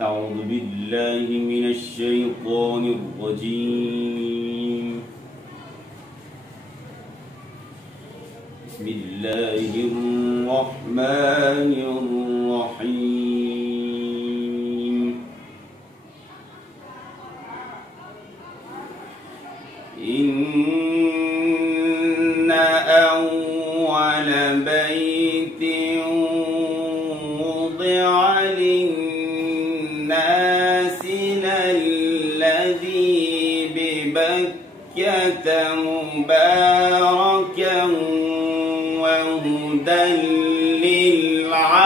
أعوذ بالله من الشيطان الرجيم. بسم الله الرحمن الرحيم. إن أول بيت وضع للناس للذي ببكة مباركا وهدى للعالمين.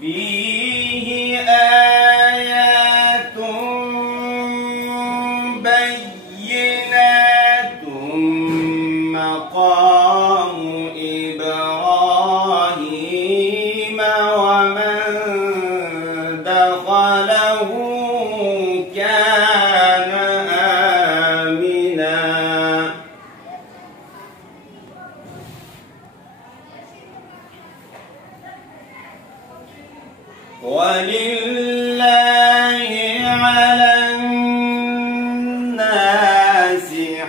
فيه آيات بينات مقام إبراهيم ومن دخله كان آمنا. ولله على الناس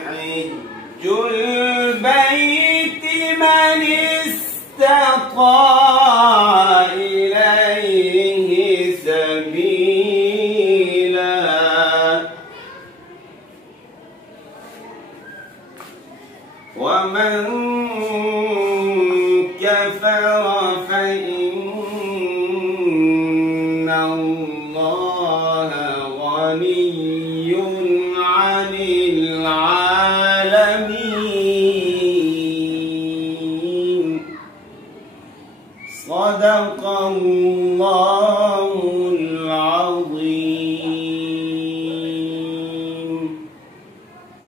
حج البيت من استطاع إليه سبيلا ومن كفر فإن الله غني عن العالمين. صدق الله العظيم.